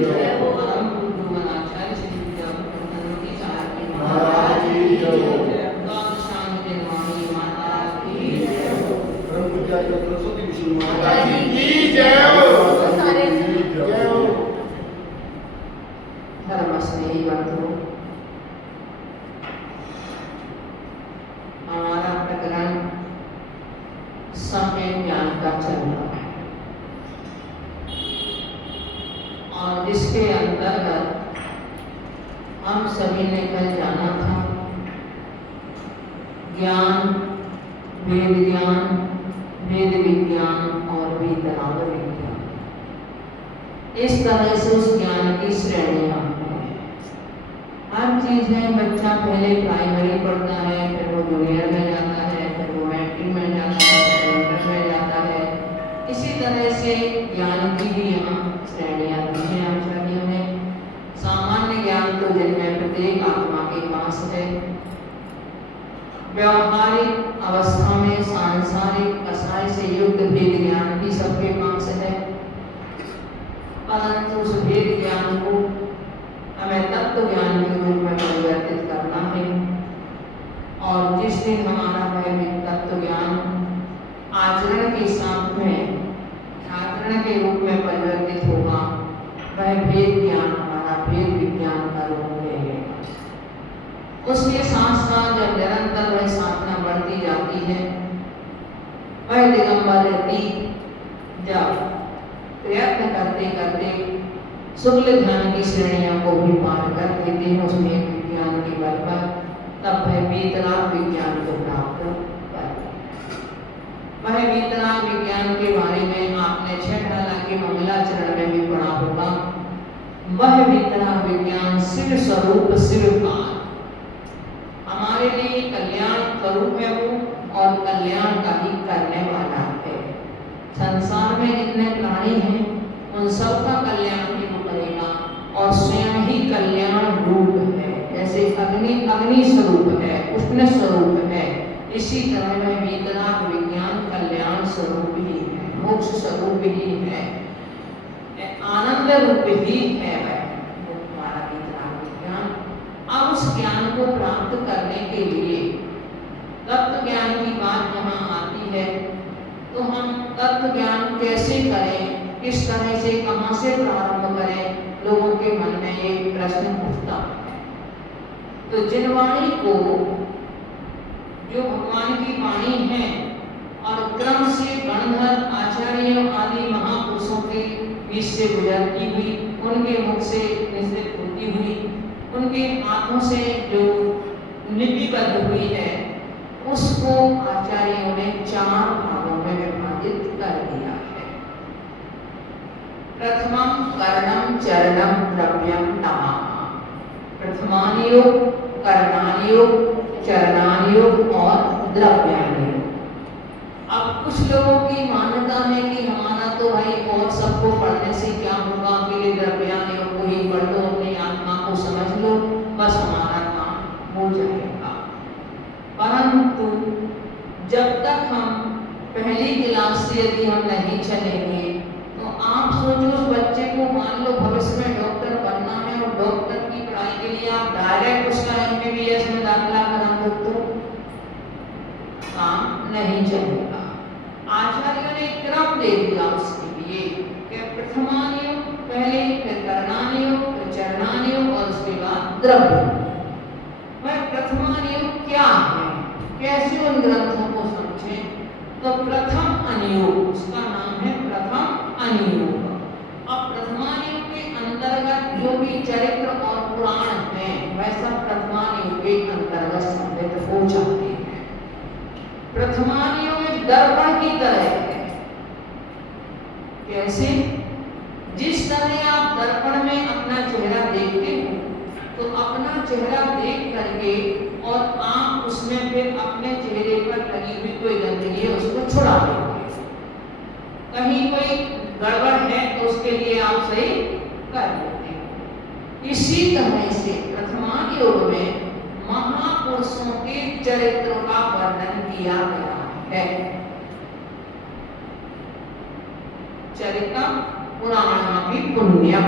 जय हो। परम गुरु मनाचार्य श्री विद्यापति चार्य महाराज की जय। द्वादशांग निर्वाणी माता की जय हो। परम पूज्य आचार्य सरस्वती विष्णु माता माता जी की की जय हो। सारे जय हो। धर्म स्नेही बंधु, हमारा प्रकरण समय ज्ञान का चल रहा है और जिसके अंतर्गत हम सभी ने कल जाना था ज्ञान, वेद ज्ञान, वेद विज्ञान और वेदनाग विज्ञान। इस तरह से उस ज्ञान की श्रेणियां हैं। हर चीज है, बच्चा पहले प्राइमरी पढ़ता है, फिर वो जूनियर में जाता है, फिर वो मैट्रिक में जाता है, फिर इंटर में जाता है। इसी तरह से ज्ञान की भी यहाँ श्रेणियां दी हैं आचार्यों ने। सामान्य ज्ञान तो जिनमें प्रत्येक आत्मा के पास है, व्यवहारिक अवस्था में सांसारिक कसाय से युक्त वेद ज्ञान भी सबके पास है, परंतु उस वेद ज्ञान को हमें तत्व ज्ञान के रूप में परिवर्तित करना है। और जिस दिन हमारा वह तत्व ज्ञान आचरण के साथ में आचरण के रूप में परिवर्तित होगा, वह वेद ज्ञान हमारा वेद विज्ञान का रूप ले लेगा। उसके साथ साथ जब निरंतर वह साधना बढ़ती जाती है, वह दिगंबर रहती जब प्रयत्न करते करते शुक्ल ध्यान की श्रेणियों को भी पार कर देते हैं उसमें विज्ञान के बल पर, तब वह वेदनाग विज्ञान को प्राप्त करते हैं। वह वेदनाग विज्ञान के बारे में आपने छठमाला के मंगलाचरण में भी पढ़ा होगा। वह वेदनाग विज्ञान शिव स्वरूप शिवकार हमारे लिए कल्याण स्वरूप है वो और कल्याण का ही करने वाला है। संसार में जितने प्राणी हैं उन सबका कल्याण ही वो करेगा और स्वयं ही कल्याण रूप है। जैसे अग्नि अग्नि स्वरूप है, उष्ण स्वरूप है, इसी तरह में वेदनाग विज्ञान कल्याण स्वरूप ही है, मोक्ष स्वरूप ही है, आनंद रूप ही है वह हमारा वेदनाग विज्ञान। अब उस ज्ञान को प्राप्त करने के लिए तत्व ज्ञान की बात यहाँ आती है, तो हम तत्व ज्ञान कैसे करें, किस तरह से, कहाँ से प्रारंभ करें, लोगों के मन में एक प्रश्न उठता है। तो जिन वाणी को, जो भगवान की वाणी है और क्रम से गणधर आचार्यों आदि महापुरुषों के बीच से गुजरती हुई, उनके मुख से निश्चित होती हुई, उनके हाथों से जो लिपिबद्ध हुई है, उसको आचार्यों ने 4 भागों में विभाजित कर दिया है। प्रथमम कर्णम चरणम द्रव्यम नमः। प्रथमानि योग, कर्णानि योग, चरणानि योग और द्रव्यानि योग। अब कुछ लोगों की मान्यता है कि हमारा तो भाई और सबको पढ़ने से क्या होगा, अकेले द्रव्यानि योग को ही पढ़ लो, अपनी आत्मा को समझ लो, बस हमारा काम हो जाएगा। परंतु जब तक हम पहली क्लास से यदि हम नहीं चलेंगे, तो आप सोचो उस बच्चे को, मान लो भविष्य में डॉक्टर बनना है और डॉक्टर की पढ़ाई के लिए आप डायरेक्ट उसका MBBS में दाखिला करा दो तो काम नहीं चलेगा। आचार्यों ने क्रम दे दिया उसके लिए कि प्रथमानि योग पहले, फिर कर्णानि योग, फिर चरणानि योग और उसके बाद द्रव्य। वह प्रथमानि योग क्या है, कैसे उन ग्रंथों को समझें, तो प्रथम अनुयोग, उसका नाम है प्रथम अनुयोग। अब प्रथमानुयोग के अंतर्गत जो भी चरित्र और पुराण हैं, वह सब प्रथमानुयोग के अंतर्गत सम्मिलित हो जाते हैं। प्रथमानुयोग एक दर्पण की तरह है। कैसे? जिस तरह आप दर्पण में अपना चेहरा देखते हो, तो अपना चेहरा देख करके और आप उसमें फिर अपने चेहरे पर लगी हुई कोई गंदगी है उसको छुड़ा देंगे। कहीं कोई गड़बड़ है तो उसके लिए आप सही कर देते हो। इसी तरह से प्रथमानुयोग में महापुरुषों के चरित्र का वर्णन किया गया है। चरित्रम पुराणापि पुण्यम,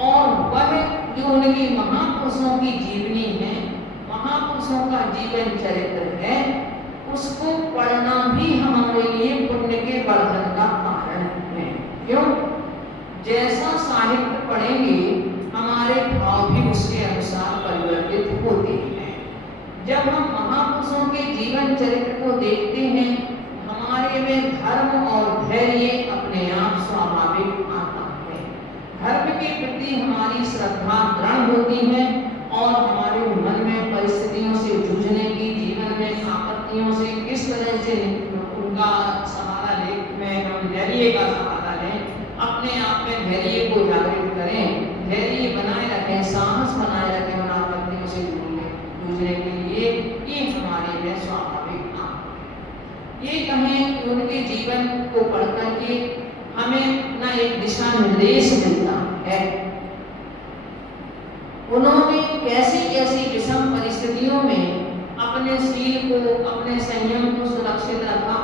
और वह जो उनकी महापुरुषों की जीवनी है, महापुरुषों का जीवन चरित्र है, उसको पढ़ना भी हमारे लिए पुण्य के वर्धन का कारण है। क्यों? जैसा साहित्य पढ़ेंगे हमारे भाव भी उसके अनुसार परिवर्तित होते हैं। जब हम महापुरुषों के जीवन चरित्र को देखते हैं, हमारे में धर्म और धैर्य अपने आप स्वाभाविक आता है। धर्म के प्रति हमारी श्रद्धा दृढ़ होती है और हमारे मन में परिस्थितियों से जूझने की, जीवन में आपत्तियों से किस तरह से उनका सहारा ले, में हम धैर्य का सहारा लें, अपने आप में धैर्य को जागृत करें, धैर्य बनाए रखें, साहस बनाए रखें उन आपत्तियों से जूझने के लिए, ये हमारे में स्वाभाविक काम। ये कहें कि उनके जीवन को पढ़ करके हमें ना एक दिशा निर्देश मिलता है, उन्होंने कैसी कैसी विषम परिस्थितियों में अपने शील को, अपने संयम को सुरक्षित रखा,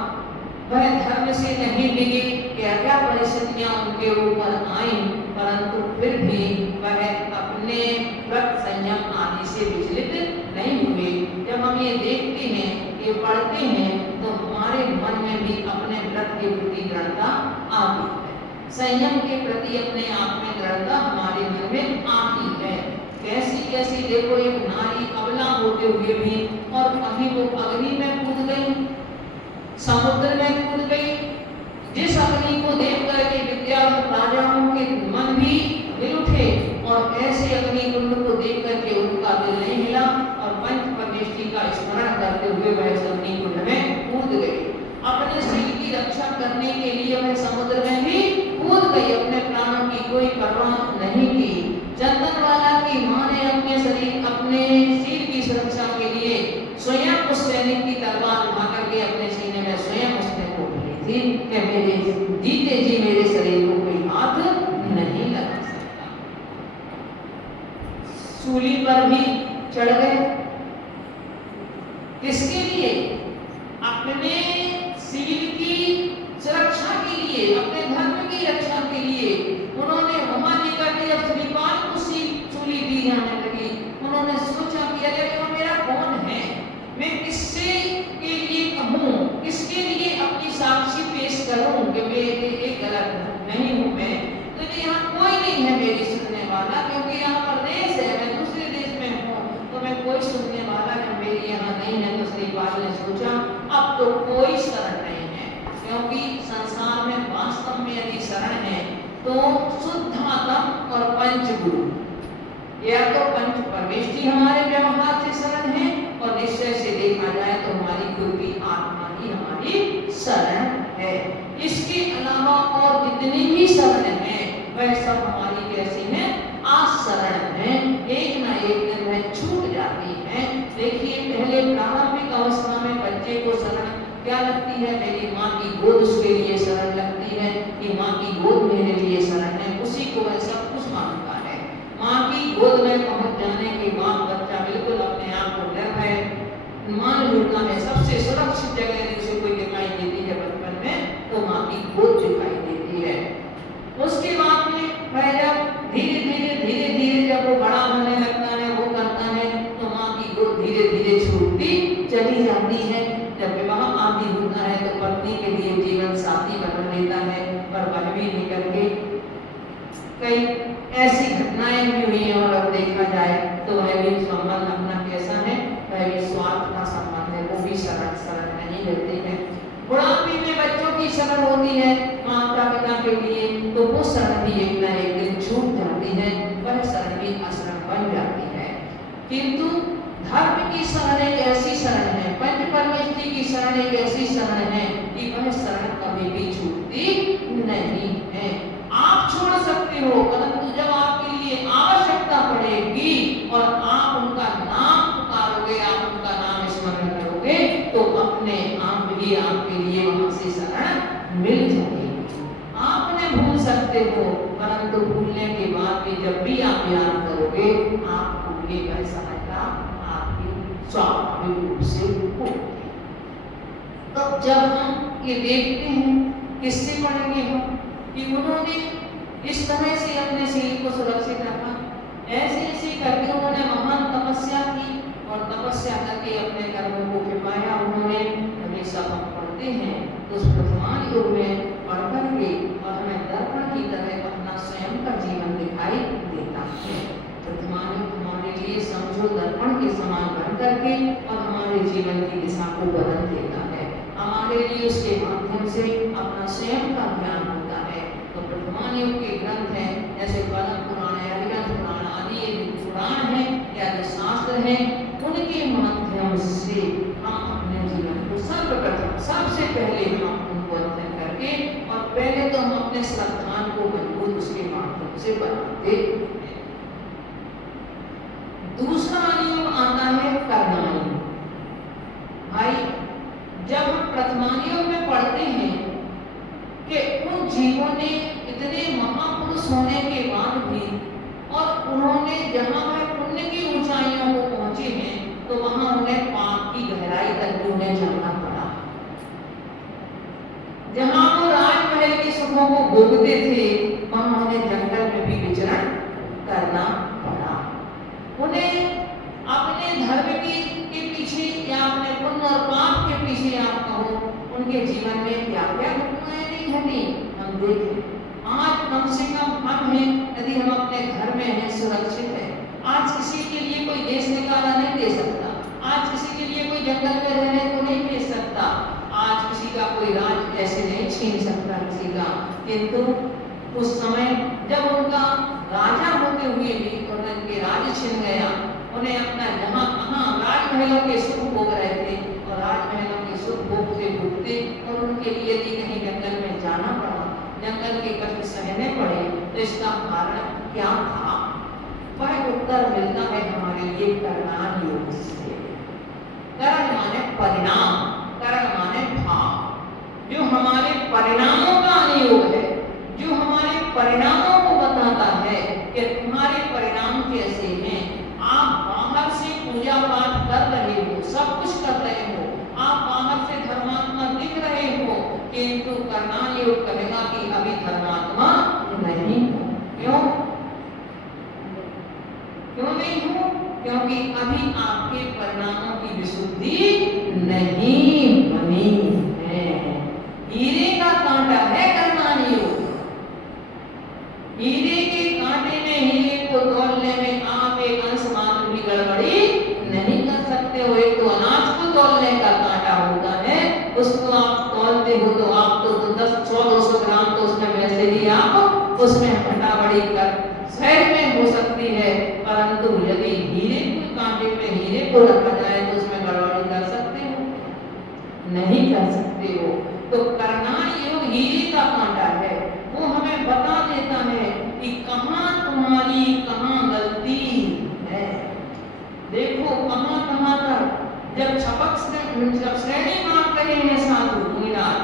वह धर्म से नहीं डिगे, क्या क्या परिस्थितियां उनके ऊपर आई, परंतु फिर भी वह अपने व्रत संयम आदि से विचलित नहीं हुए। जब हम ये देखते हैं, ये पढ़ते हैं, तो हमारे मन में भी अपने व्रत के प्रति दृढ़ता आती है, संयम के प्रति अपने आप में दृढ़ता हमारे मन में आती है। कैसी कैसी देखो, एक नारी अबला होते हुए भी, और कहीं वो अग्नि में कूद गई, समुद्र में कूद गई, जिस अग्नि को देख करके विद्याधर राजाओं के मन भी हिल उठे, और ऐसे अग्नि कुंड को देख करके उनका दिल नहीं हिला, और पंच परमेष्ठी का स्मरण करते हुए वह इस अग्नि कुंड में कूद गई। अपने शरीर की रक्षा करने के लिए वह समुद्र में भी कूद गई, अपने प्राणों की कोई परवाह नहीं की। चंदनवाला की मां ने अपने सिर की सुरक्षा के लिए स्वयं उस सैनिक की तलवार उठा करके अपने सीने में स्वयं उसने को भरी थी कि मेरे जीते जी मेरे शरीर को कोई हाथ नहीं लगा सकता। सूली पर भी चढ़ गए, किसके लिए? अपने शील की सुरक्षा के लिए, अपने धर्म की रक्षा के लिए। उन्होंने वहां लेकर के जब श्रीपाल को सूली दी जाने लगी, उन्होंने सोचा कि अरे वो मेरा कौन है, मैं किससे के लिए कहूँ, किसके लिए अपनी साक्षी पेश करूँ कि मैं ये गलत नहीं हूँ, मैं तो यहाँ कोई नहीं है मेरी सुनने वाला, क्योंकि यहाँ परदेश है, मैं दूसरे देश में हूँ, तो मैं कोई सुनने वाला है मेरी यहाँ नहीं है। तो श्रीपाल ने सोचा अब तो कोई शरण नहीं है, क्योंकि संसार में वास्तव में यदि शरण है तो शुद्ध आत्म और पंच गुरु, या तो पंच परमेष्ठी हमारे व्यवहार से शरण है, और निश्चय से देखा जाए तो हमारी गुरु की आत्मा ही हमारी शरण है। इसके अलावा और जितनी भी शरण है वह सब हमारी कैसी है? आशरण है, एक ना एक दिन वह छूट जाती है। देखिए पहले प्रारंभिक अवस्था में बच्चे को शरण क्या लगती है? मेरी माँ की गोद उसके लिए शरण लगती है, कि माँ की गोद मेरे लिए शरण है, उसी को वह सब कुछ मानता है। माँ की गोद में पहुंच जाने के बाद बच्चा बिल्कुल अपने आप को निर्भय मान लेता है। सबसे सुरक्षित जगह यदि उसे कोई दिखाई देती है बचपन में, तो माँ की गोद दिखाई देती है। उसके बाद में वह जब धीरे धीरे जब वो बड़ा होने लगता है, वो करता है, तो माँ की गोद धीरे धीरे छूटती चली जाती है। जब विवाह आदि होता है तो पत्नी के लिए जीवन साथी बन लेता है, पर वह भी निकल के कई ऐसी घटनाएं भी हुई हैं, और अब देखा जाए तो वह भी संबंध अपना कैसा है? वह भी स्वार्थ का संबंध है, वो भी शरण नहीं लेते हैं। बुढ़ापे में बच्चों की शरण होती है माता पिता के लिए, तो वो शरण भी एक ना एक दिन छूट जाती है, वह शरण भी अशरण बन जाती है। किंतु धर्म की शरण एक ऐसी शरण है, पंच परमेष्ठी की शरण एक ऐसी शरण है कि वह शरण कभी भी छूटती नहीं है। आप छोड़ सकते हो, परंतु जब आपके लिए आवश्यकता पड़ेगी और आप उनका नाम पुकारोगे, आप उनका नाम स्मरण करोगे, तो अपने आप ही आपके लिए वहां से शरण मिल जाएगी। आप उन्हें भूल सकते हो, परंतु भूलने के बाद भी जब भी आप याद करोगे, आपको ये वह सहायता आपकी स्वाभाविक रूप से होगी। तब जब हम ये देखते हैं, किससे पढ़ेंगे हम कि उन्होंने इस तरह से अपने शरीर को सुरक्षित रखा। ऐसे ऐसे करके उन्होंने महान तपस्या की और तपस्या करके अपने कर्मों को खिपाया उन्होंने। हमेशा हम पढ़ते हैं तो उस वर्तमान युग में पढ़ करके और हमें दर्पण की तरह अपना स्वयं का जीवन दिखाई देता है। वर्तमान युग हमारे लिए समझो दर्पण के समान बन करके और हमारे जीवन की दिशा को बदल देता है। हमारे लिए उसके माध्यम से अपना स्वयं का ज्ञान होता है। तो वर्तमान युग के ग्रंथ हैं जैसे पद्म पुराण है, हरिवंश पुराण आदि ये पुराण है या जो शास्त्र है, उनके माध्यम से हम अपने जीवन को सर्वप्रथम सबसे पहले हम उनको अध्ययन करके और पहले तो हम अपने श्रद्धान को मजबूत उसके माध्यम से बनाते हैं। दूसरा नियम आता है कर्मानियम। भाई जब हम प्रथमानियम में पढ़ते हैं कि उन जीवों ने इतने महापुरुष होने के बाद भी और उन्होंने जहाँ वह पुण्य की ऊंचाइयों को पहुंचे हैं तो वहां उन्हें पाप की गहराई तक उन्हें जाना पड़ा। जहाँ वो राजमहल के सुखों को भोगते थे वहां उन्हें जंगल में भी विचरण करना पड़ा। उन्हें अपने धर्म के पीछे या अपने पुण्य और पाप के पीछे आप कहो उनके जीवन में क्या क्या घटनाएं नहीं घटी। हम देखें आज कम से कम हम हैं, यदि हम अपने घर में हैं सुरक्षित है, आज किसी के लिए कोई देश निकाला नहीं दे सकता, आज किसी के लिए कोई जंगल में रहने को नहीं दे सकता, आज किसी का कोई राज ऐसे नहीं छीन सकता किसी का। किंतु उस समय जब उनका राजा होते हुए भी उनके राज छिन गया, उन्हें अपना जहाँ कहाँ राजमहलों के सुख भोग रहे थे और राजमहलों के सुख भोगते भोगते और उनके लिए यदि कहीं जंगल में जाना पड़ा, जंगल के कष्ट सहने पड़े, तो इसका कारण क्या था? वह उत्तर मिलता है हमारे लिए कर्म योग से। कर्म माने परिणाम, कर्म माने भाव। जो हमारे परिणामों का अनुयोग है, जो हमारे परिणामों को बताता है कि तुम्हारे परिणाम कैसे हैं। आप बाहर से पूजा पाठ कर रहे हो, सब कुछ कर रहे हो, आप बाहर से धर्मात्मा दिख रहे हो, किंतु कर्म योग कहेगा कि अभी धर्मात्मा नहीं हो। क्यों नहीं हो? क्योंकि अभी आपके परिणामों की विशुद्धि नहीं बनी है। हीरे का कांटा है कर्म योग। हीरे के कांटे में हीरे को तोलने में आप एक अंश मात्र भी गड़बड़ी नहीं कर सकते हो। एक तो अनाज को तोलने का कांटा होता है, उसको आप तोलते हो तो आप तो 10-100-200 ग्राम तो उसमें वैसे ही आप उसमें हटाबड़ी कर सहज में हो सकती है, परंतु यदि हीरे के कांटे में हीरे को रखा जाए तो उसमें गड़बड़ी कर सकते हो? नहीं कर सकते हो। तो कर्म योग हीरे का कांटा है, वो हमें बता देता है कि कहाँ तुम्हारी कहाँ गलती है। देखो कहाँ कहाँ तक जब श्रेणी मान रहे हैं साधु मुनिराज,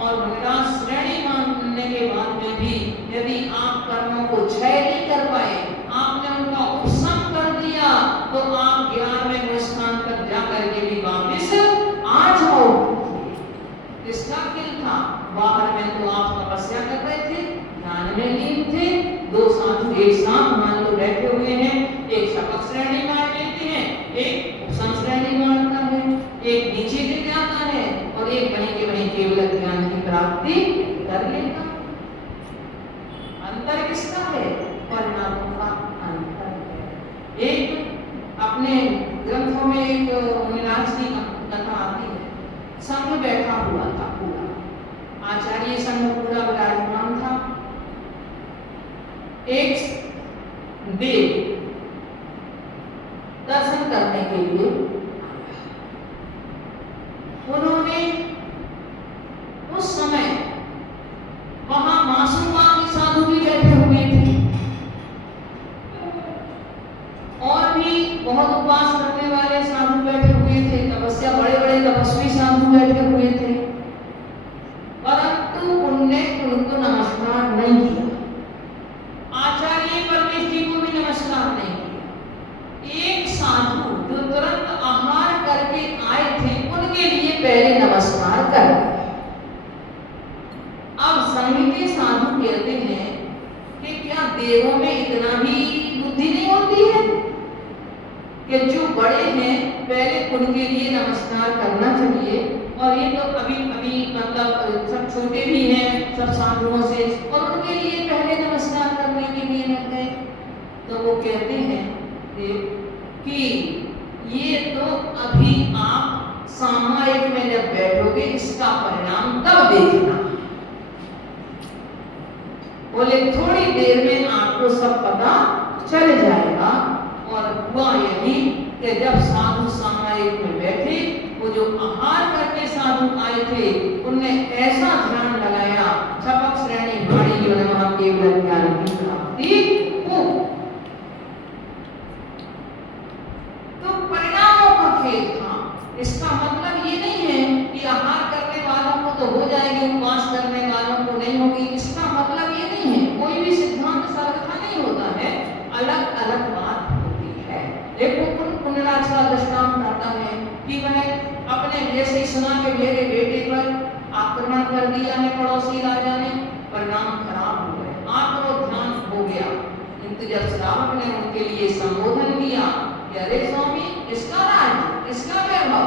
और मुनिराज श्रेणी मानने के बाद में भी यदि आप कर्मों को क्षय नहीं कर पाए, आपने उनका उपशम कर दिया, तो आप 11वें स्थान तक जाकर के भी वापिस आ जाओ। इसका खेल था। बाहर में तो आप तपस्या कर रहे थे, ध्यान में लीन थे, दो साधु एक साथ मान लो बैठे हुए हैं, एक शपथ श्रेणी मान लेते हैं, एक उपशम श्रेणी मानता है, एक नीचे गिर जाता है और एक वहीं के वहीं केवल ज्ञान की प्राप्ति कर लेता। अंतर किसका है? परिणामों का अंतर है। एक अपने ग्रंथों में एक मुनिराज की कथा आती है। संघ बैठा हुआ था पूरा, आचार्य संघ पूरा विराजमान था। एक देव दर्शन करने के लिए उन्होंने उस समय वहां मासूमानी साधु भी बैठे हुए थे और भी बहुत उपवास करने वाले साधु बैठे हुए थे, तपस्या बड़े बड़े तपस्वी साधु बैठे हुए थे, परंतु उनने उनको नमस्कार नहीं किया। आचार्य परमेश जी को भी नमस्कार नहीं किया। एक साधु जो तुरंत आहार करके आए थे उनके लिए पहले नमस्कार कर दिया। अब संघ के साधु कहते हैं कि देवों में इतना भी बुद्धि नहीं होती है कि जो बड़े हैं पहले उनके लिए नमस्कार करना चाहिए। और ये तो अभी अभी मतलब सब छोटे भी हैं सब साधुओं से, और उनके लिए पहले नमस्कार करने के लिए लग गए। तो वो कहते हैं कि ये तो अभी आप सामायिक में जब बैठोगे इसका परिणाम तब देखना। बोले थोड़ी देर में आपको सब पता चल जाएगा। और हुआ यही कि जब साधु सामायिक में बैठे, वो जो आहार करके साधु आए थे उनने ऐसा ध्यान लगाया, छपक श्रेणी भाड़ी केवल ज्ञान की प्राप्ति हो। तो परिणामों का खेल था। इसका मतलब ये नहीं है कि आहार करने वालों को तो हो जाएगी, उपवास करने वालों को नहीं होगी। इसका मतलब ये नहीं है, कोई भी सिद्धांत सर्वथा नहीं होता है, अलग अलग बात होती है। देखो पुण्यराज का दृष्टांत आता है कि वह अपने जैसे सुना के मेरे बेटे पर आक्रमण कर दिया है पड़ोसी राजा ने, परिणाम खराब हो गए, आक्रोश ध्यान हो गया। किंतु जब श्रावक ने उनके लिए संबोधन किया कि अरे स्वामी, इसका राज्य, इसका वैभव,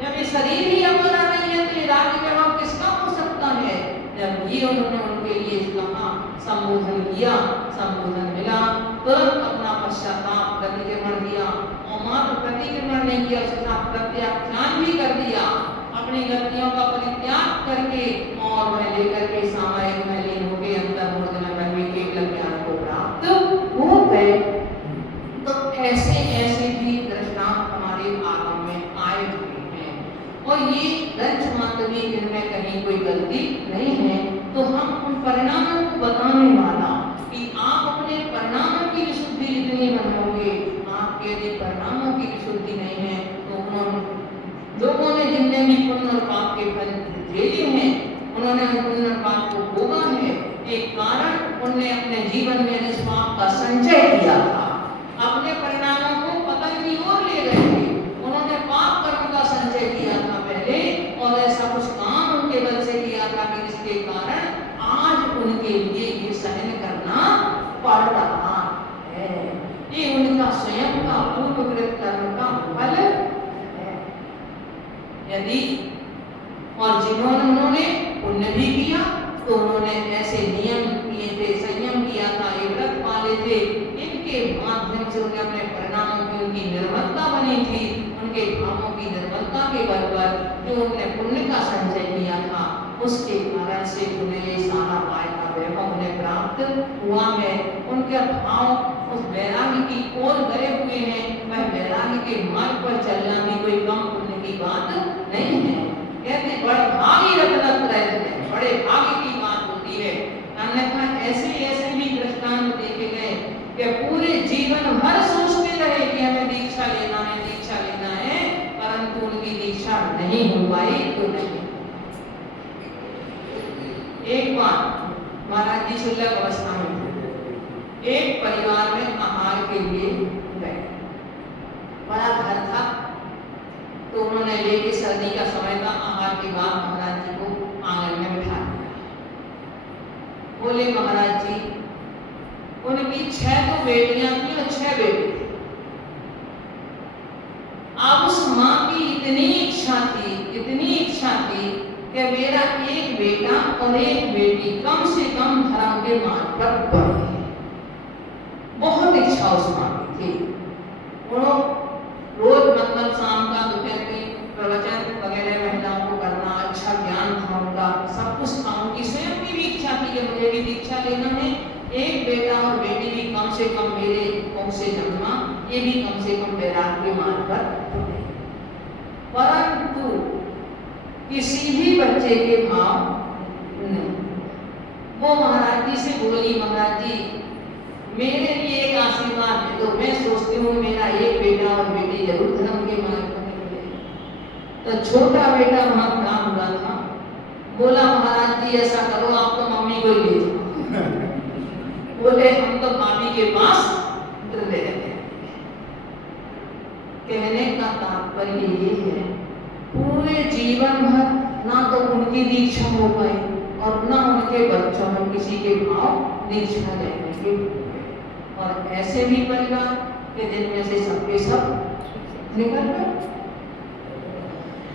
जब ये शरीर ही हमारा नहीं है तो ये राज्य वैभव किसका हो सकता है। जब ये उन्होंने उनके लिए कहा, संबोधन किया, संबोधन मिला, तुरंत अपना पश्चाताप प्रतिक्रमण दिया, और मात्र प्रतिक्रमण नहीं किया, उसके साथ प्रत्याख्यान भी कर दिया, अपनी गलतियों का परित्याग करके, और वह लेकर के सामायिक में लीन होकर अंतर्बोधन में केवल ज्ञान को प्राप्त हो गए। तो ऐसे ऐसे भी दृष्टांत हमारे आगम में आए हुए हैं, और ये रंच मात्र भी इनमें कहीं कोई गलती नहीं है। तो हम उन परिणामों को बताने वाला कि आप अपने परिणामों की विशुद्धि इतनी बनाओगे, आपके यदि परिणामों की विशुद्धि नहीं है तो उन्होंने लोगों ने जिनने भी पुण्य और पाप के फल झेले हैं, उन्होंने पुण्य और पाप को भोगा है। एक कारण उनने अपने जीवन में निष्पाप का संचय किया था, अपने परिणामों को पतन की ओर ले गए थे। उन्होंने पाप कर्म का संचय किया था पहले, और ऐसा कुछ काम उनके बल से किया था कि जिसके कारण आज उनके लिए ये सहन करना पड़ रहा है। ये उनका स्वयं का पूर्वकृत कर्म का फल है। यदि और जिन्होंने उन्होंने पुण्य भी किया तो उन्होंने ऐसे नियम किए थे, संयम किया था, ये व्रत पाले थे, इनके माध्यम से उन्हें अपने परिणामों की उनकी निर्मलता बनी थी। उनके भावों की निर्मलता के बल पर जो उन्होंने पुण्य का संचय किया था, उसके कारण से उन्हें ये सारा पाय का वैभव उन्हें प्राप्त हुआ है। उनके भाव उस वैराग्य की ओर गए हुए हैं। वह वैराग्य के मार्ग पर चलना भी कोई कम पुण्य की बात नहीं है। कहते बड़े भागी रत्न रहते हैं, बड़े भाग्य की बात होती है। अन्यथा ऐसे ऐसे भी दृष्टांत देखे गए कि पूरे जीवन भर सोचते रहे कि हमें दीक्षा लेना है, दीक्षा लेना है, परंतु उनकी दीक्षा नहीं हो पाई। तो नहीं। एक बार महाराज जी शुल्लक अवस्था में एक परिवार में आहार के लिए गए, बड़ा घर था, तो उन्होंने लेके सर्दी का समय था, आहार के बाद महाराज जी को आंगन में बिठा दिया। बोले महाराज जी, उनकी 6 तो बेटियां थी और 6 बेटे थे। अब उस माँ की इतनी इच्छा थी कि मेरा एक बेटा और एक बेटी कम से कम धर्म के मार्ग पर बढ़े। बहुत इच्छा उस माँ की थी। उन्होंने रोज मतलब शाम का दोपहर में प्रवचन वगैरह महिलाओं को करना, अच्छा ज्ञान था उनका, सब कुछ था। उनकी स्वयं की भी इच्छा थी कि मुझे भी दीक्षा लेना है, एक बेटा और बेटी भी कम से कम मेरे कुंभ से जन्मा, ये भी कम से कम वैराग्य के मार्ग पर बढ़े। परंतु किसी भी बच्चे के भाव नहीं। वो महाराज जी से बोली, महाराज जी मेरे लिए एक आशीर्वाद है, तो मैं सोचती हूँ मेरा एक बेटा और बेटी जरूर धर्म के मार्ग पर निकले। तो छोटा बेटा वहां खड़ा हुआ था, बोला महाराज जी ऐसा करो, आप तो मम्मी को ही ले जाओ। बोले हम तो भाभी के पास डरे रहते हैं। कहने का तात्पर्य ये है, पूरे जीवन भर ना तो उनकी दीक्षा हो पाई और ना उनके बच्चों में किसी के भाव दीक्षा लेने के लिए। और ऐसे भी परिवार के जिनमें से सबके सब निकल गए।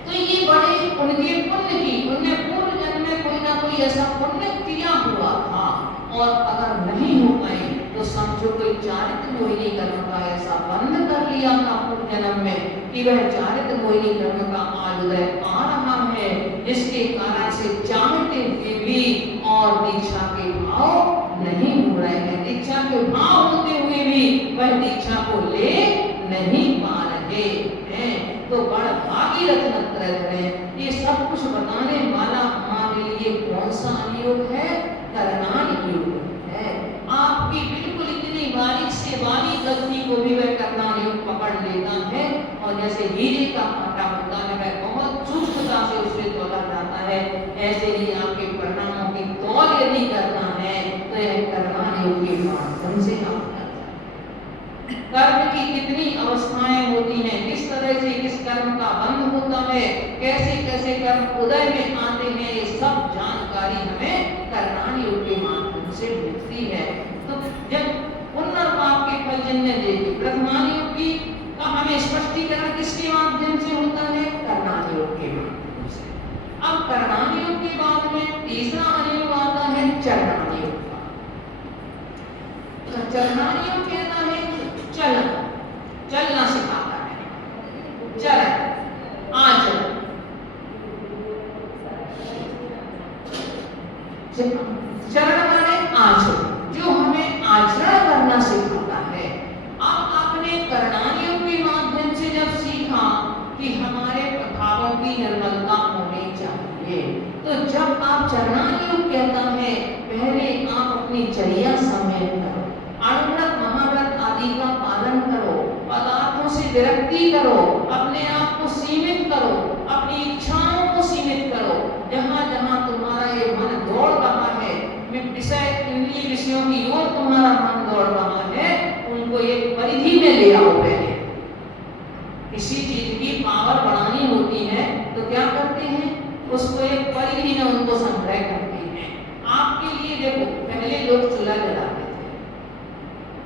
तो ये बड़े उनके पुण्य की, उनने पूर्व जन्म में कोई ना कोई ऐसा पुण्य किया हुआ था, और अगर नहीं हो पाए तो समझो कोई चारित्र मोहिनी कर्म का ऐसा बंध कर लिया था पूर्व जन्म में कि वह चारित्र मोहिनी कर्म का आज उदय आ रहा है, जिसके कारण से चाहते हुए भी और दीक्षा के भाव नहीं हो रहे हैं, दीक्षा के भाव होते हुए भी वह दीक्षा को ले नहीं पा रहे हैं। तो बड़ा भागीरथ नत्र है। ये सब कुछ बताने वाला हमारे लिए कौन सा योग है? करनान योग है। आपकी बिल्कुल इतनी बारीक से बारीक गति को भी वह करनान योग पकड़ लेता है, और जैसे हीरे का कांटा होता है वह बहुत सूक्ष्मता से उसे तोला जाता है, ऐसे ही आपके परिणामों की तौल यदि करना है तो यह करनान योग के माध्यम से आप कर्म की कितनी अवस्थाएं होती हैं, किस तरह से किस कर्म का बंध होता है, कैसे कैसे कर्म उदय में आते हैं, ये सब जानकारी हमें करनान योग के माध्यम से मिलती है। तो जब पुनर्पाप के फलजन्य देवी प्रथमान योग की का हमें स्पष्टीकरण किसके माध्यम से होता है? करनान योग के माध्यम से। अब करनान योग के बाद में तीसरा अनुयोग आता है चरणान योग का। चरणान योग कहता है चलन, चलना सिखाता है, चरण, आचरण। चरण माने आचरण, जो हमें आचरण करना सिखाता है। अब आपने करनान योग के माध्यम से जब सीखा कि हमारे प्रभावों की निर्मलता होनी चाहिए, तो जब आप चरणान योग कहता है पहले आप अपनी चर्या समेत करो, अणुव्रत महाव्रत आदि का पालन करो, पदार्थों से विरक्ति करो, अपने आप को सीमित करो, अपनी इच्छाओं को सीमित करो। जहाँ जहाँ तुम्हारा ये मन दौड़ रहा है, विषय इंद्रिय विषयों की ओर तुम्हारा मन दौड़ रहा है, उनको एक परिधि में ले आओ। पहले किसी चीज की पावर बढ़ानी होती है तो क्या करते हैं? उसको एक परिधि में उनको संग्रह करते हैं। आपके लिए देखो, पहले लोग चूल्हा जलाते थे,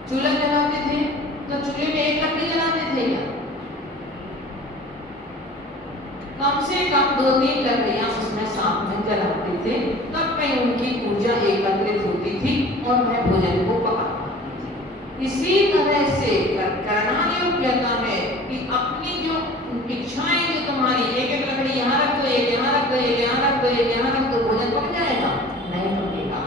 चूल्हा जलाते थे तो चूल्हे में एक लकड़ी जलाते थे क्या? कम से कम 2-3 लकड़ियां उसमें साथ में जलाते थे, तब कहीं उनकी ऊर्जा एकत्रित होती थी और वह भोजन को पका पाती थी। इसी तरह से करनान योग कहता है कि अपनी जो इच्छाएं जो तुम्हारी, एक एक लकड़ी यहाँ रख दो, एक यहाँ रख दो, एक यहाँ रख दो, एक यहाँ रख दो, भोजन पक जाएगा? नहीं पकेगा।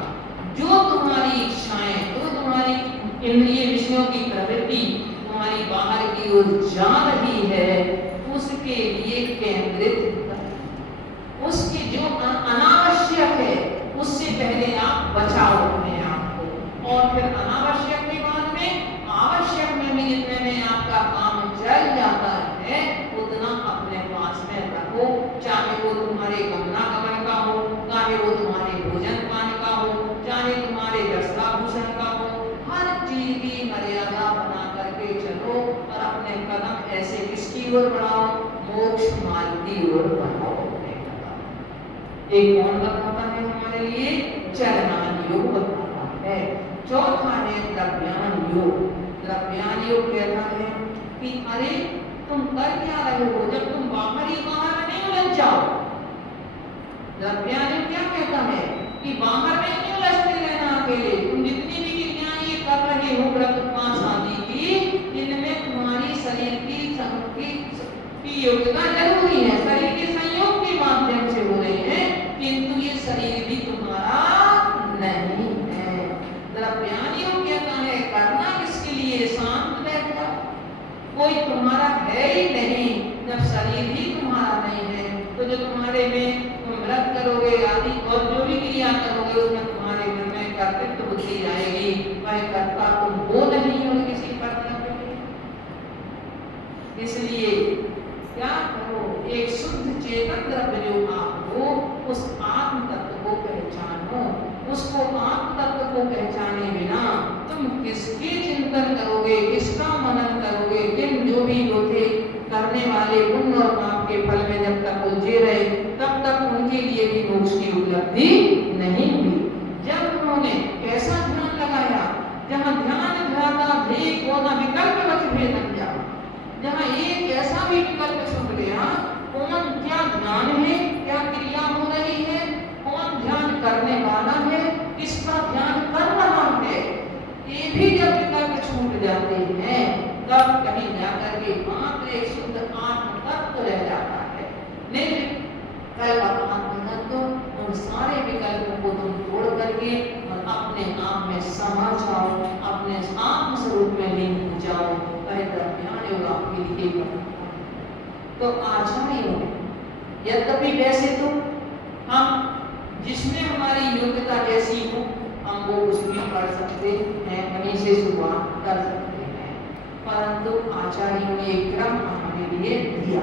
जो तुम्हारी इच्छाएं, जो तुम्हारी इंद्रिय विषयों की प्रवृत्ति तुम्हारी बाहर की ओर जा रही है, उसके लिए केंद्रित, उसके जो अनावश्यक है उससे पहले आप बचाओ अपने आप को, और फिर अनावश्यक के बाद में आवश्यक में भी जितने में आपका काम चल जाता है उतना अपने पास में रखो, चाहे वो तुम्हारे गमनागमन का हो, चाहे वो तुम्हारे भोजन पान का हो, चाहे तुम्हारे वस्त्राभूषण का हो, हर चीज की मर्यादा बना करके चलो और अपने कदम ऐसे किसकी ओर बढ़ाओ? मोक्ष मार्ग की ओर बढ़ाओ अपने कदम। एक कौन बताता है हमारे लिए? चरणान योग बताता है। चौथा है द्रव्यान योग। द्रव्यान योग कहता है कि अरे तुम कर क्या रहे हो, जब तुम बाहर ही बाहर नहीं उलझ जाओ। द्रव्यान योग क्या कहता है कि बाहर में नहीं उलझते रहना अकेले, तुम जितनी भी क्रियाएं ये कर रहे हो व्रत उपवास आदि की, इनमें तुम्हारी शरीर की योग्यता जरूरी है, शरीर के संयोग के माध्यम से हो रही है, किंतु ये शरीर भी तुम्हारा नहीं है। द्रव्यान योग कहता है करना किसके लिए? शांत बैठ जाओ, कोई तुम्हारा है ही नहीं। जब शरीर ही तुम्हारा नहीं है तो जो तुम्हारे में तुम व्रत करोगे आदि और जो भी क्रिया करोगे उसमें तुम्हारे मन में कर्तृत्व बुद्धि आएगी, वह कर्ता तुम हो नहीं हो किसी कर्तव्य के। इसलिए क्या करो? एक शुद्ध चेतन द्रव्य जो आप हो, उस आत्म तत्व को पहचानो। उसको आत्म तत्व को पहचाने बिना तुम किसके चिंतन करोगे, किसका मनन करोगे? दिन जो भी होते करने वाले पुण्य और पाप के फल में जब तक उलझे रहे तब तक उनके लिए भी मोक्ष की उपलब्धि नहीं हुई। जब उन्होंने ऐसा ध्यान जहाँ एक ऐसा भी विकल्प छूट गया, कौन क्या ध्यान है, क्या क्रिया हो रही है, कौन ध्यान करने वाला है, किसका ध्यान कर रहा है, ये भी जब विकल्प छूट जाते हैं तब कहीं जाकर के मात्र एक शुद्ध आत्म तत्व रह जाता है। निर्विकल्प आत्म तत्व, उन सारे विकल्पों को तुम तोड़ करके और अपने आप में समा जाओ, अपने आत्म स्वरूप में लीन हो जाओ। ज्ञान योग आपके लिए तो आचार्यों ने, यद्यपि वैसे तो हम जिसमें हमारी योग्यता जैसी हो हम वो कुछ भी कर सकते हैं, वहीं से शुरुआत कर सकते हैं, परंतु आचार्यों ने एक क्रम हमारे लिए दिया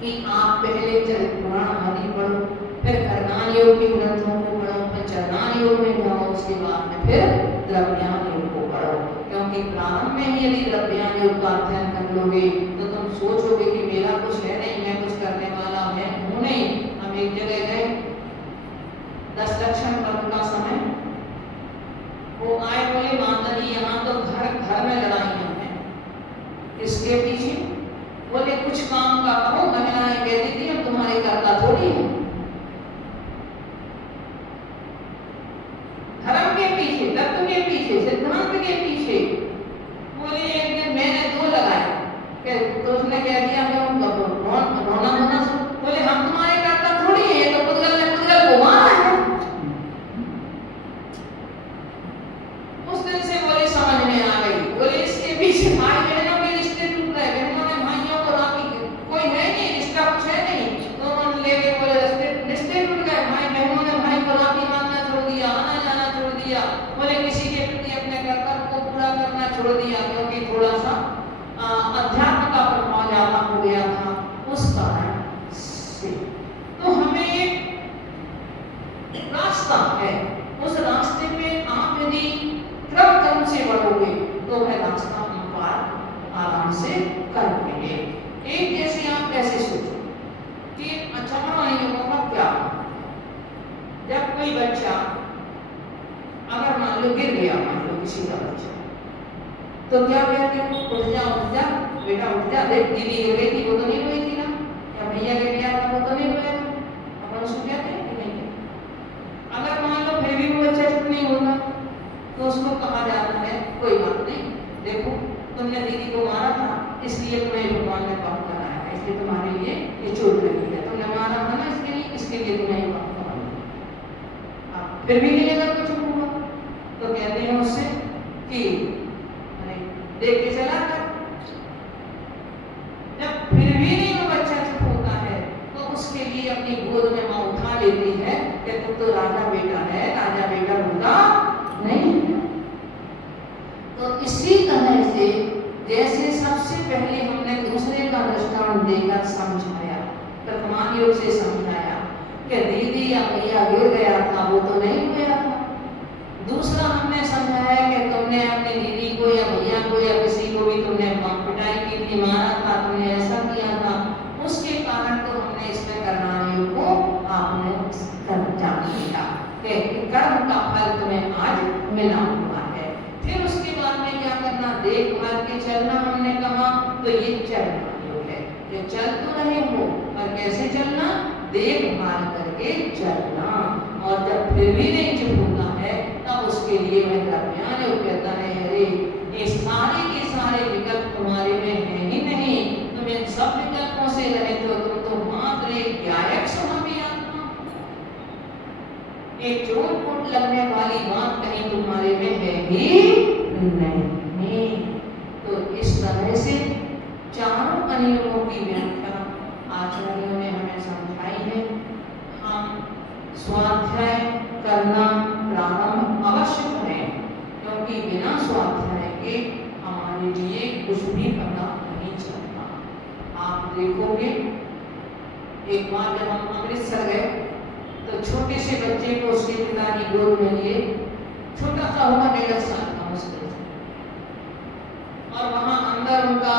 कि आप पहले चरित पुराण आदि पढ़ो, फिर कर्णान योग के ग्रंथों को पढ़ो, फिर चरणान योग में जाओ, उसके बाद में फिर द्रव्यान योग को पढ़ो। क्योंकि प्रारंभ में ही यदि द्रव्यान योग का अध्ययन कर लोगे तो तुम सोचोगे कि मेरा कुछ है नहीं, मैं कुछ करने वाला है हूँ नहीं। हम एक जगह गए 10 लक्षण पर्व का समय, वो आए बोले माता जी यहाँ तो घर घर में लड़ाइयाँ हैं, इसके पीछे बोले कुछ काम का कहो। महिलाएं कहती थी हम तुम्हारे घर का थोड़ी है, धर्म के पीछे, तत्व के पीछे, सिद्धांत के पीछे। बोले एक दिन मैंने 2 लगाए, तो उसने कह दिया रोना होना शुरू। बोले हम तुम्हारे घर का थोड़ी है, तो पुद्गल ने पुद्गल को मारा है। उस दिन से बोले समझ में आ गई, बोले इसके पीछे भाई बहनों के रिश्ते टूट रहे, बहनों ने भाइयों को राखी, कोई है नहीं, रिश्ता कुछ है नहीं, तो मन लेके बोले रिश्ते टूट गए, भाई बहनों ने भाई को राखी बांधना छोड़ दिया, आना जाना छोड़ दिया, बोले किसी के प्रति अपने कर्तव्य को पूरा करना छोड़ दिया, क्योंकि थोड़ा सा अध्यात्म का प्रभाव ज्यादा हो गया था उस कारण से। तो हमें एक रास्ता है, उस रास्ते में आप यदि क्रम से बढ़ोगे तो वह रास्ता हम पार आराम से कर लेंगे। एक जैसे आप ऐसे सोचो कि अचानक योगों का क्या, जब कोई बच्चा अगर मान लो गिर गया, मान लो किसी का बच्चा, तो क्या कहते हैं उठ जा बेटा उठ जा, देख दीदी गिर गई थी वो तो नहीं हुई थी ना, या भैया गिर गया था वो तो नहीं हुआ था, अपन उसको कहते हैं कि नहीं। अगर मान लो फिर भी वो बच्चा चुप नहीं होगा तो उसको कहा जाता है कोई बात नहीं, देखो तुमने दीदी को मारा था इसलिए तुम्हें भगवान ने पाप कराया है, इसलिए तुम्हारे लिए ये चोट लगी है, तुमने मारा था ना इसके लिए, इसके लिए तुम्हें ये पाप कराया। फिर भी नहीं अगर कुछ हुआ तो कहते हैं उससे कि अरे देख के चला कर। जब फिर भी नहीं वो बच्चा चुप होता है तो उसके लिए अपनी गोद में माँ उठा लेती है कि तुम तो राजा बेटा है, राजा बेटा होगा नहीं। तो इसी तरह से जैसे सबसे पहले हमने दूसरे का दृष्टांत देकर समझाया, प्रथमान योग से समझाया कि दीदी या भैया गिर गया था वो तो नहीं गया था। दूसरा हमने समझाया कि तुमने अपनी दीदी को या भैया को या किसी को भी तुमने पिटाई की थी, मारा था, तुमने ऐसा किया था, उसके कारण तो हमने इसमें करना योग को आपने जान लिया कि कर्म का फल तुम्हें आज मिला हुआ है। फिर उसके बाद में क्या करना, देखभाल के चलना हमने कहा, तो ये चलना योग है, ये चल तो रहे हो पर कैसे चलना, देखभाल करके चलना। और जब फिर भी नहीं चुप होता है तब उसके लिए वह द्रव्यान योग कहता है अरे ये सारे के सारे विकल्प तुम्हारे में है ही नहीं, तुम इन सब विकल्पों से रहित हो, तुम तो मात्र एक ज्ञायक स्वभावी आत्मा, एक चोट लगने वाली बात कहीं तुम्हारे में है ही नहीं। तो इस तरह से चारों अनियमों की व्याख्या आचार्यों ने हमें समझाई है। हम स्वाध्याय करना प्रारंभ अवश्य करें, क्योंकि बिना स्वाध्याय के हमारे लिए कुछ भी पता नहीं चलता। आप देखोगे एक बार जब हम अमृतसर गए तो छोटे से बच्चे को उसके पिता की गोद में लिए, छोटा सा होगा 1.5 साल का मुश्किल से, और वहां अंदर उनका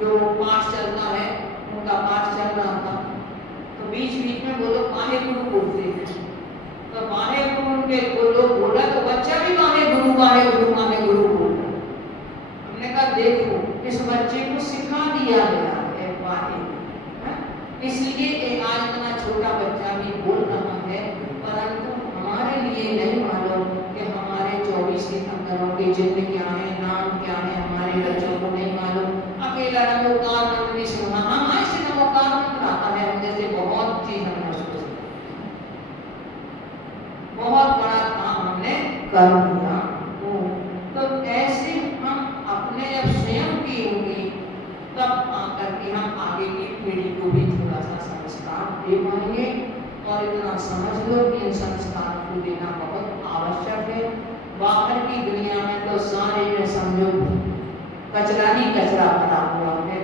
जो पाठ चलता है उनका पाठ चल रहा था, तो बीच बीच में वो लोग बाहे गुरु बोलते हैं, तो बाहे गुरु के वो लोग बोला तो बच्चा भी बाहे गुरु बोल रहा। हमने कहा देखो इस बच्चे को सिखा दिया गया है वाणी में, इसलिए आज इतना छोटा बच्चा भी बोल रहा है, परंतु हमारे लिए नहीं मालूम कि हमारे 24 तीर्थंकरों के चिन्ह क्या है, नाम क्या है, हमारे बच्चों को नहीं मालूम। अकेला नमोकार मंत्र भी सुना, हम ऐसे नमोकार मंत्र आता है, हम जैसे बहुत चीज हमने उसको सीखा, बहुत बड़ा काम हमने कर दिया। तो ऐसे हम अपने जब स्वयं की होंगी तब आकर के हम आगे की पीढ़ी को भी थोड़ा सा संस्कार दे पाएंगे। और इतना समझ लो कि इन संस्कार को देना बहुत आवश्यक है। बाहर की दुनिया में तो सारे में समझो कचरा ही कचरा पड़ा हुआ है।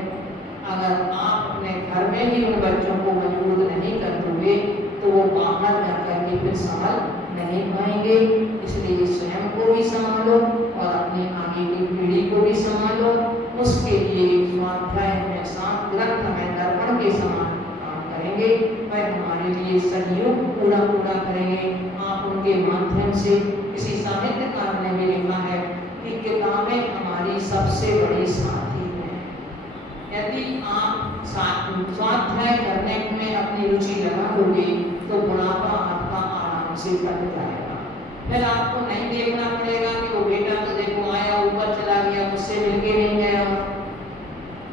अगर आप अपने घर में ही उन बच्चों को मजबूत नहीं कर दोगे तो वो बाहर जाकर के फिर संभल नहीं पाएंगे। इसलिए स्वयं को भी संभालो और अपनी आगे की पीढ़ी को भी संभालो। उसके लिए स्वाध्याय में 7 ग्रंथ में दर्पण के समान काम करेंगे, वह हमारे लिए सहयोग पूरा करेंगे। आप उनके माध्यम से, किसी साहित्यकार ने भी लिखा है कि किताबें हमारी सबसे बड़ी साथी हैं। यदि आप स्वाध्याय करने में अपनी रुचि लगा दोगे तो बुढ़ापा आपका आराम से कट जाएगा। फिर आपको नहीं देखना पड़ेगा कि वो बेटा तो देखो आया ऊपर चला गया, मुझसे मिलके नहीं गया।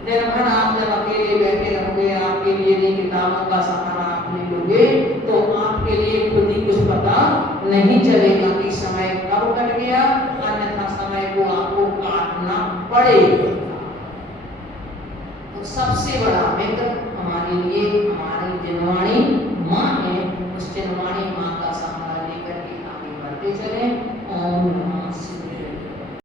दिन भर आप जब अकेले बैठे रहोगे, आपके लिए नहीं किताबों का सहारा आप नहीं लोगे तो आपके लिए खुद ही कुछ पता नहीं चलेगा कि समय कब कट गया, अन्यथा समय को आपको काटना पड़ेगा। तो सबसे बड़ा मित्र